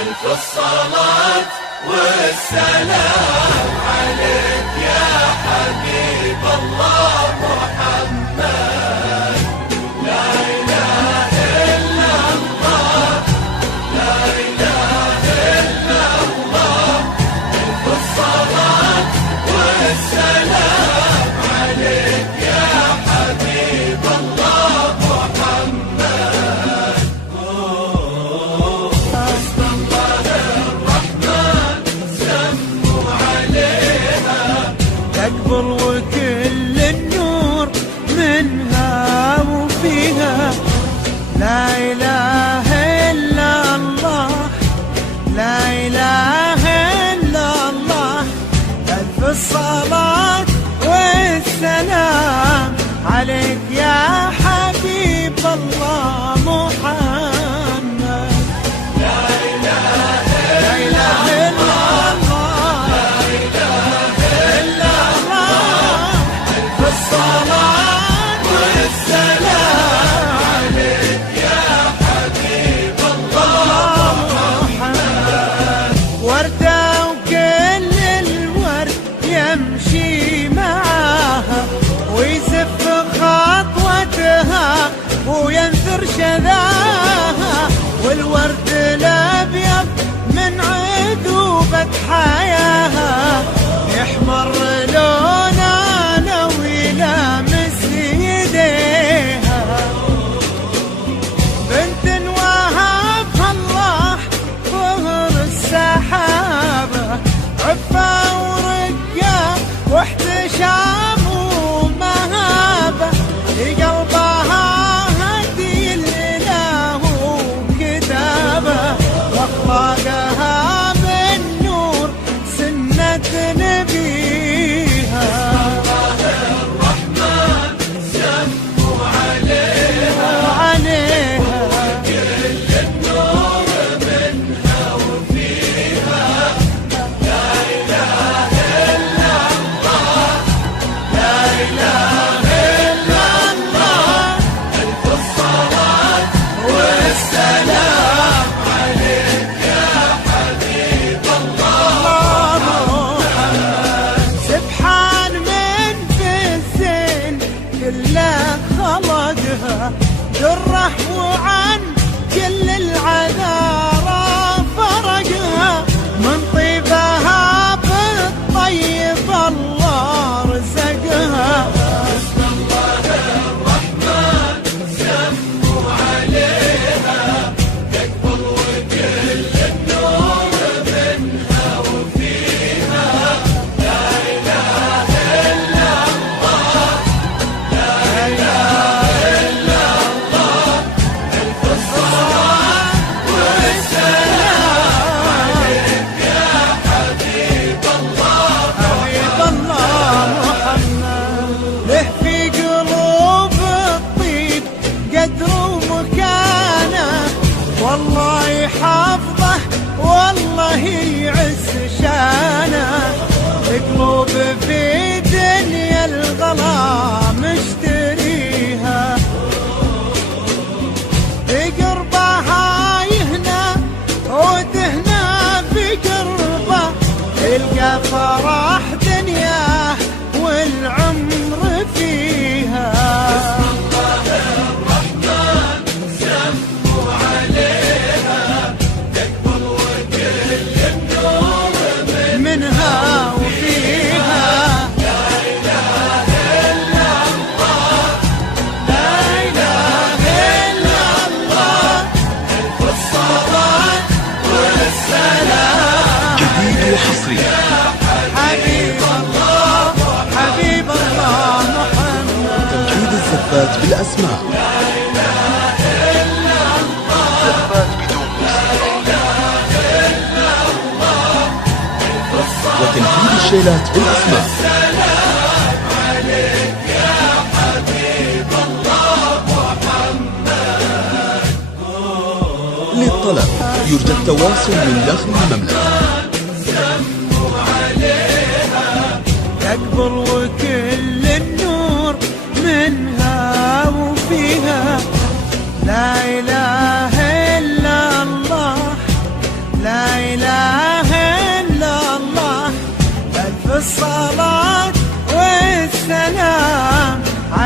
ألف الصلاة والسلام عليك يا حبيب الله محمد. لا إله إلا الله، لا إله إلا الله. ألف الصلاة والسلام عليك يا حبيب الله محمد. بسم الله الرحمن سموا عليها، تكبر وكل النور منها وفيها. لا إله إلا الله، لا إله إلا الله. ألف الصلاة والسلام عليك يا حبيب الله محمد. لا إله لا إله إلا الله، لا إله إلا الله. ألف الصلاة والسلام عليك يا حبيب الله محمد. وردة وكل الورد يمشي معاها، ويزف خطوتها وينثر شذاها. والورد الأبيض من عذوبة حياها، يحمر لونه لو يلامس يديها. بنت وهبها الله ظهر السحابة، عفة ورقة واحتشام ومهابة. لقلبها هدي الإله وكتابة، واخلاقها بالنور سنة نبيها. الرحمن سموا عليها، عليها كل النور منها وفيها. لا إله إلا الله، لا إله إلا الله. ألف الصلاة والسلام عليك يا حبيب الله محمد. سبحان من في الزين كله خلقها، دره وعن كل العذارى فرقها. من طيبها بالطيب الله رزقها. بسم الله الرحمن سموا عليها، تكبر وكل النور منها وفيها. لا إله إلا الله، لا إله إلا الله. ألف الصلاة والسلام عليك يا حبيب الله حبيب الله محمد. له في قلوب الطيب قدر ومكانه، والله يحفظه والله يعز شانه. قلوب في دنيا الغلا مشتريها، بقربها يهنى وتهنى بقربه. تلقى فرح دنياه والعمر فيها. الرحمن سموا عليها، تكبر وكل النور منها وفيها. لا إله إلا الله، لا إله إلا الله. ألف الصلاة والسلام. جديد وحصري حبيب الله، حبيب الله محمد. تمجيد الزفات بالأسماء، زفات بدون موسيقى، وتنفيذ الشيلات بالأسماء. للطلب يرجى التواصل من داخل المملكة. تكبر وكل النور منها وفيها. لا إله إلا الله، لا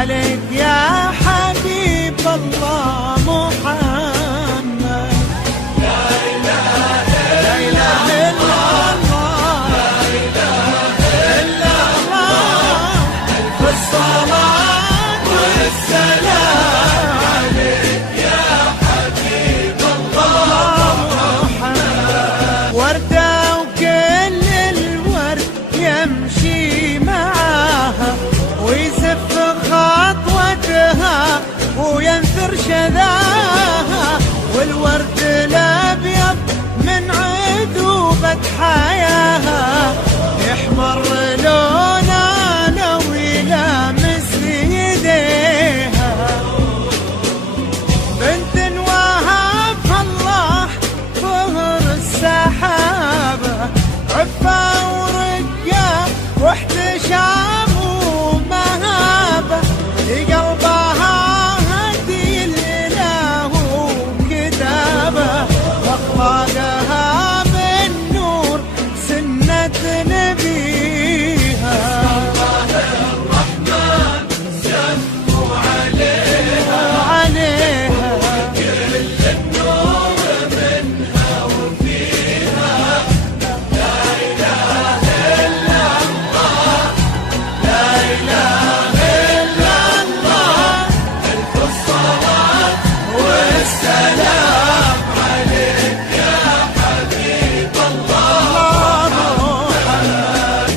عليك يا حبيب الله محمد. لا إله إلا الله، لا إله إلا الله، ألف الصلاة والسلام عليك يا حبيب الله محمد. وردة وكل الورد يمشي معاها ويزف خطوتها وينثر شذاها، والورد الابيض من عذوبة حياها يحمر لونه لو يلامس يديها. بنت وهبها الله ظهر السحابة، عفة ورقة واحتشام ومهابة، لقلبها هدي الإله وكتابة، واخلاقها من نور سنة نبيها. الرحمن سموا عليها كل النور منها وفيها. لا إله إلا الله، لا إله إلا الله، ألف الصلاة والسلام عليك يا حبيب الله محمد.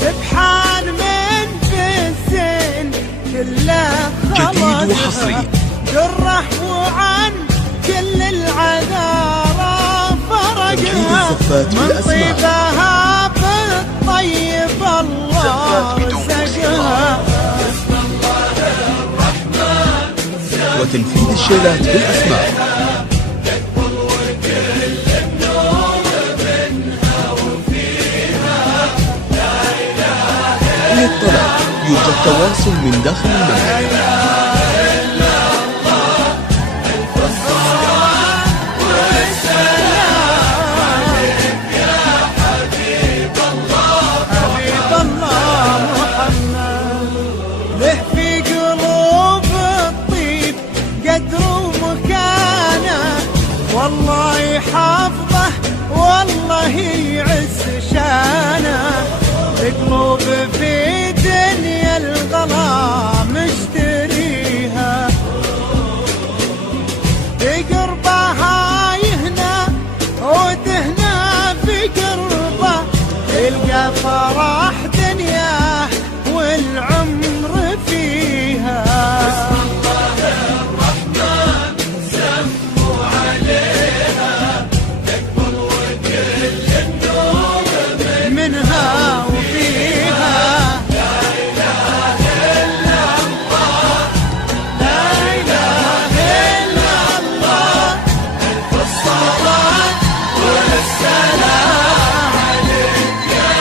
سبحان من في الزين كله جديد وحصري. جره وعن كل العذارى تمحيص فرقها، الزفات من بالأسماء. طيبها بالطيب الله رزقها. وتنفيذ الشيلات بالأسماء. للطلب يوجد تواصل من داخل المملكة. حبيب الله محمد. له في قلوب الطيب قدر ومكانه، والله يحفظه والله يعز شانه. القلوب في دنيا الغلا مشتريها، بقربها يهنى وتهنى في قربه، يلقى فرح دنياه والعمر فيها. الرحمن سموا عليها تكبر وكل النور منها وفيها. لا إله إلا الله، لا إله إلا الله، ألف الصلاة والسلام عليك يا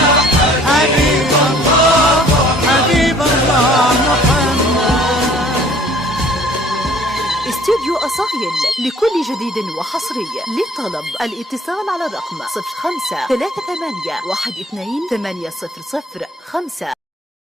حبيب الله، حبيب الله محمد. استوديو أصايل لكل جديد وحصري. للطلب الاتصال على الرقم 05 38 12 800 5.